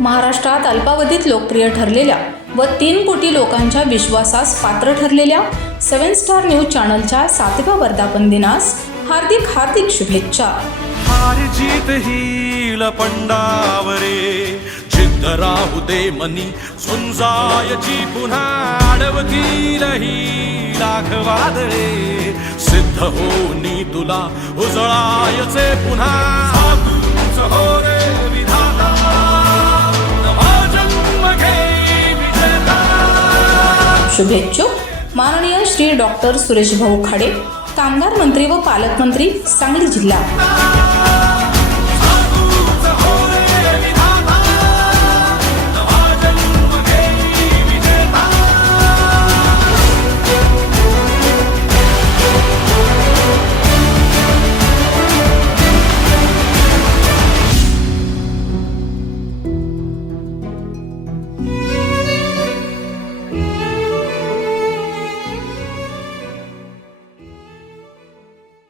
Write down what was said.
महाराष्ट्रात अल्पावधीत लोकप्रिय ठरलेल्या व तीन कोटी लोकांच्या विश्वासास पात्र ठरलेल्या सेवन स्टार न्यूज चॅनलच्या सातव्या वर्धापन दिनास हार्दिक हार्दिक शुभेच्छा. हार जीत ही लपंडावरे जिद्द राहू दे मनी सुंजायची पुन्हा अडवतील ही लाख वादळे सिद्ध होनी तुला उजळायचे पुन्हा शुभेच्छुक माननीय श्री डॉक्टर सुरेश भाऊ खाडे कामगार मंत्री व पालकमंत्री सांगली जिल्हा.